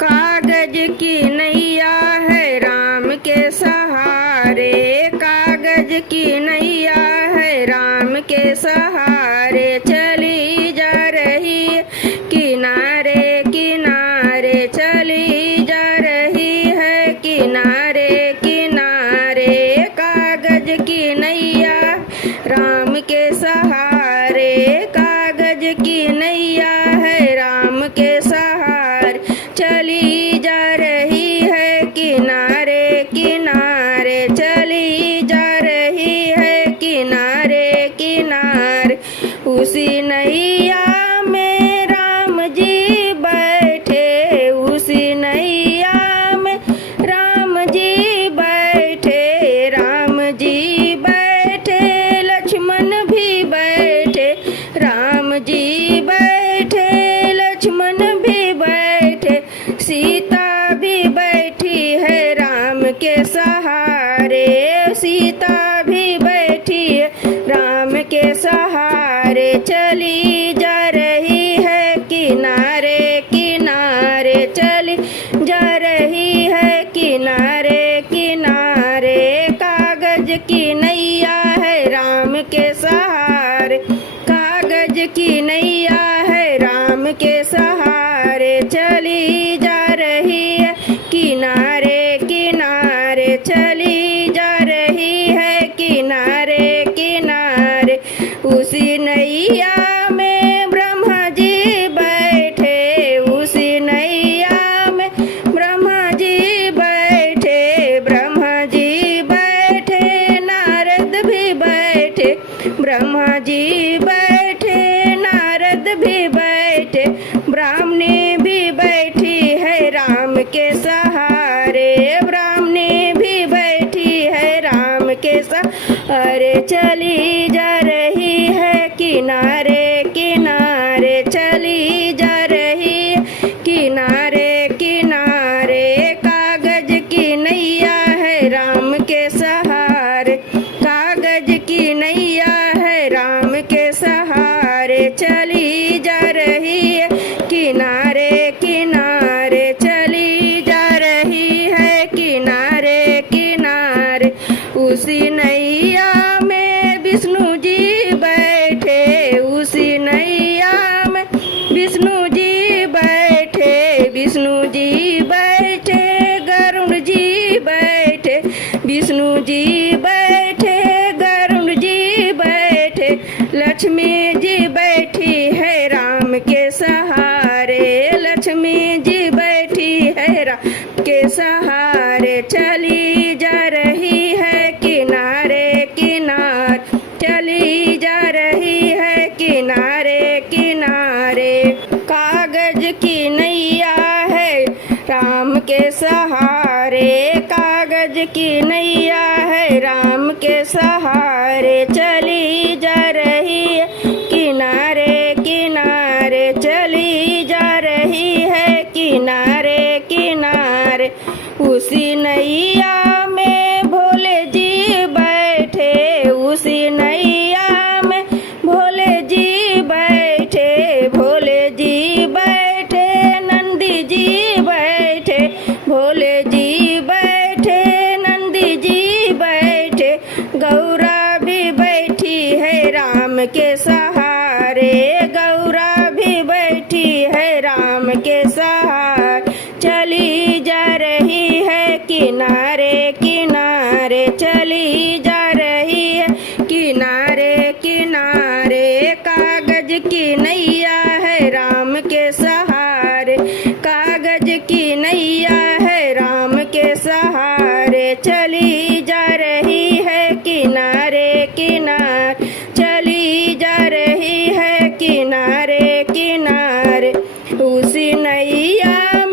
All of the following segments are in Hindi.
कागज की नैया है राम के सहारे, कागज की नैया है राम के सहारे, चली जा रही किनारे किनारे, चली जा रही है किनारे किनारे। कागज की नैया राम के सहारे, कागज की नैया है राम के सहारे, चली जा रही है किनारे किनारे, चली जा रही है किनारे किनारे। उसी नैया में राम जी बैठे, उसी नैया में राम जी बैठे, राम जी बैठे लक्ष्मण भी बैठे, राम जी बैठे लक्ष्मण भी बैठे, सीता भी बैठी है राम के सहारे, सीता भी बैठी है राम के सहारे, चली जा रही है किनारे किनारे, चली जा रही है किनारे किनारे। कागज की नैया है राम के सहारे, कागज की नैया है राम के सहारे, चली जा रही है किनारे किनारे, चली जा रही है किनारे किनारे। उसी नैया में ब्रह्मा जी बैठे, उसी नैया में ब्रह्मा जी बैठे, ब्रह्मा जी बैठे नारद भी बैठे, ब्रह्मा जी बैठे नारद भी बैठे, ब्राह्मणी भी बैठी है राम के सहारे, ब्राह्मणी भी बैठी है राम के सहारे, चली जा रही है किनारे किनारे, चली जा रही है किनारे किनारे। कागज की नैया है राम के सहारे, कागज की नैया है राम के सहारे, चली जा रही है किनारे किनारे, चली जा रही है किनारे किनारे। उसी नैया में विष्णु जी बैठे, उसी नैया में विष्णु जी बैठे, विष्णु जी बैठे गरुड़ जी बैठे, विष्णु जी बैठे गरुड़ जी बैठे, लक्ष्मी जी बैठी है राम के सहारे, लक्ष्मी जी बैठी है राम के सहारे, चली जा रही है किनारे किनारे, चली जा रही है किनारे किनारे। कागज की नैया है राम के सहारे, कागज की नैया है राम के सहारे, चली जा रही है किनारे किनारे, चली जा रही है किनारे किनारे। उसी नैया में भोले जी बैठे, उसी नैया में भोले जी बैठे, भोले जी बैठे नंदी जी बैठे, भोले जी बैठे नंदी जी बैठे, गौरा भी बैठी है राम के सहारे, गौरा भी बैठी है राम के सहारे, चली जा रही है किनारे किनारे, चली जा रही है किनारे किनारे। कागज की नैया है राम के सहारे, कागज की नैया है राम के सहारे, चली जा रही है किनारे किनारे, चली जा रही है किनारे किनारे। उसी नैया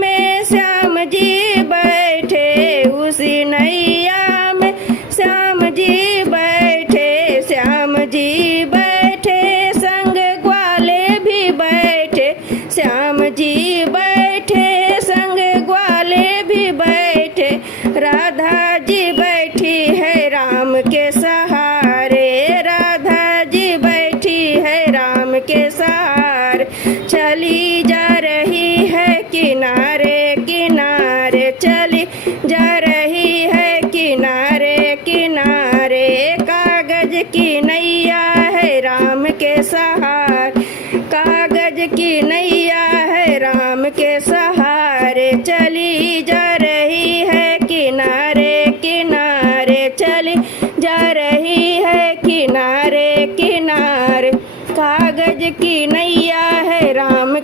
के सहारे। कागज की नैया है राम के सहारे, चली जा रही है किनारे किनारे, चली जा रही है किनारे किनारे। कागज की नैया है राम